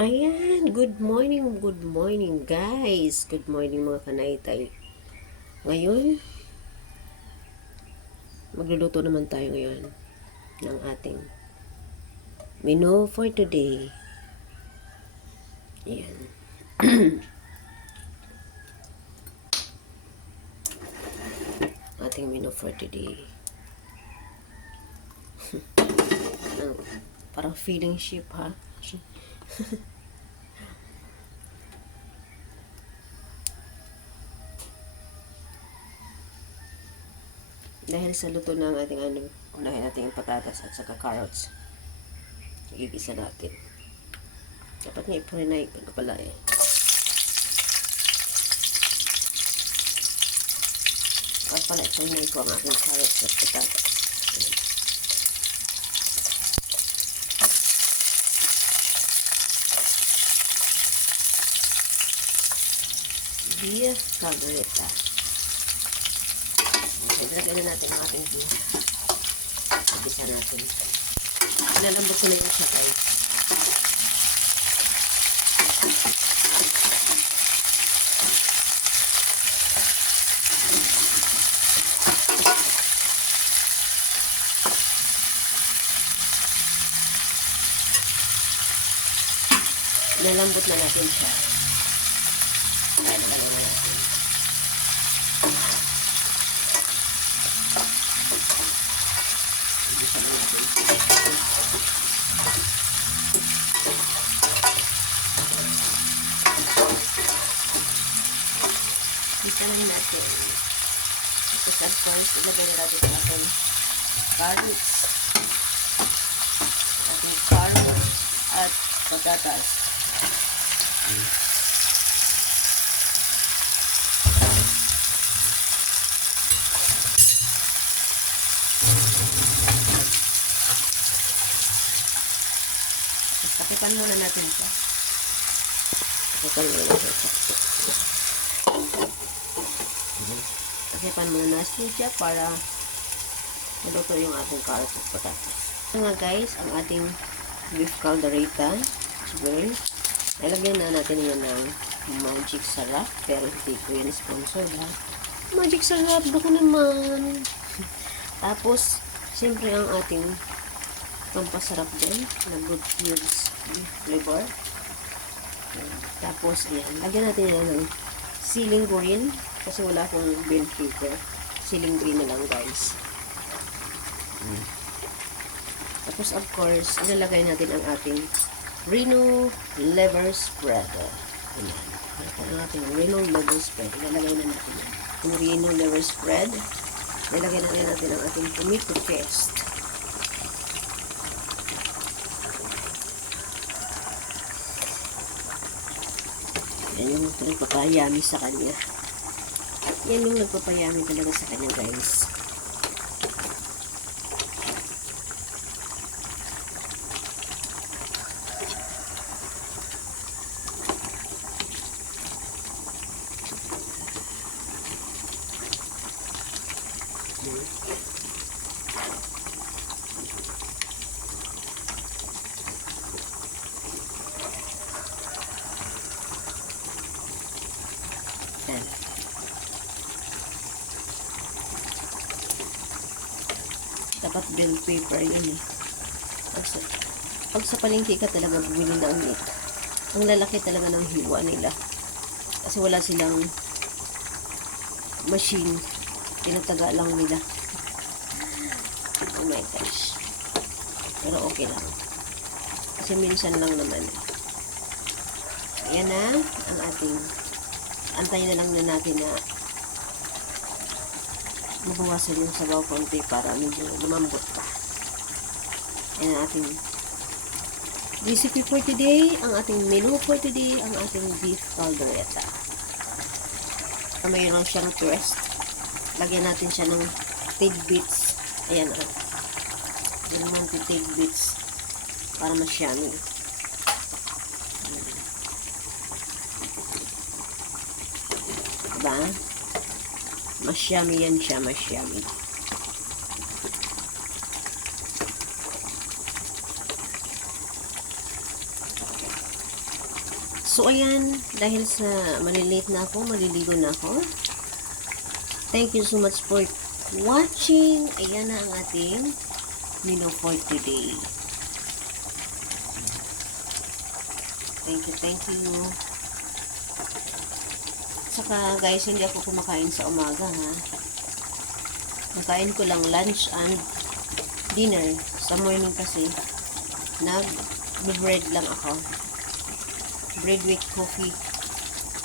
Ayan, good morning guys. Good morning mga kanaytay. Ngayon, magluluto naman tayo ngayon ng ating menu for today. Ayan. Ating menu for today. Parang feeling ship ha. Dahil sa luto ng ating unahin natin yung patatas at saka carrots. Igisa natin. Dapat nga ipurinay ko pala eh. Dapat pala ipurinay ko ang ating carrots at patatas. Ayan. Beef caldereta. Ilagay na natin ang ating beef. Igisa natin. Ilalambot ko na yung siya guys. Ilalambot na natin siya. Ilagay na natin. Igisa na natin. Igisa na natin. Tapos of course, ilagay na natin ang ating carrots. Ating carrots at patatas. Takipan muna natin ito. Takipan muna natin ito. Takipan muna natin siya para maluto yung ating carrots at patatas. Ito nga guys, ang ating beef caldereta. Well, nalagyan na natin yun ng magic sarap. Pero hindi ko yun sponsor ha. Magic sarap, baka naman. Tapos, siyempre ang ating pampasarap din na good cubes flavor. Tapos, ayan. Lagyan natin yan ng ceiling green. Kasi wala akong bell pepper. Ceiling green na lang guys. Tapos, of course, ilalagay natin ang ating Reno liver spread. Ayan. Ang ating Reno liver spread. Ilalagay na natin yung Reno liver spread. Ilalagay na natin ang ating tomato paste. Yan yung nagpapayami sa kanya. Yan yung nagpapayami talaga sa kanya guys. Yan. Dapat bell pepper yun eh. Pag sa palengke ka talaga bumili ng meat, ang lalaki talaga ng hiwa nila. Kasi wala silang machine. Tinataga lang nila. Oh my gosh. Pero okay lang. Kasi minsan lang naman. Ayan na ang ating antayin na lang na natin na mabawasan yung sabaw konti para medyo lumambot pa. Ayan ang ating recipe for today, ang ating menu for today, ang ating beef caldereta. Mayroon siyang twist. Lagyan natin siya ng tidbits. Ayan o. Yung mga tidbits para mas yummy. Diba? Mas yummy yan siya, mas yummy. So, ayan, dahil sa malilate na ako, maliligo na ako. Thank you so much for watching. Ayan na ang ating menu for today. Thank you, thank you. Saka, guys, hindi ako kumakain sa umaga, ha. Nakain ko lang lunch and dinner. Sa morning kasi, nag-bread lang ako. Bread with coffee.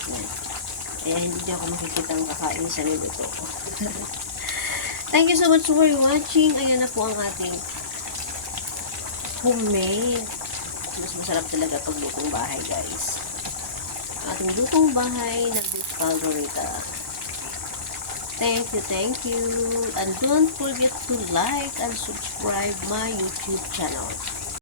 Yan. Kaya hindi ako makikita ang kakain sa niluto ko. Thank you so much for watching. Ayan na po ang ating homemade. Mas masarap talaga pag lutong bahay, guys. Ating lutong bahay na beef caldereta. Thank you. And don't forget to like and subscribe my YouTube channel.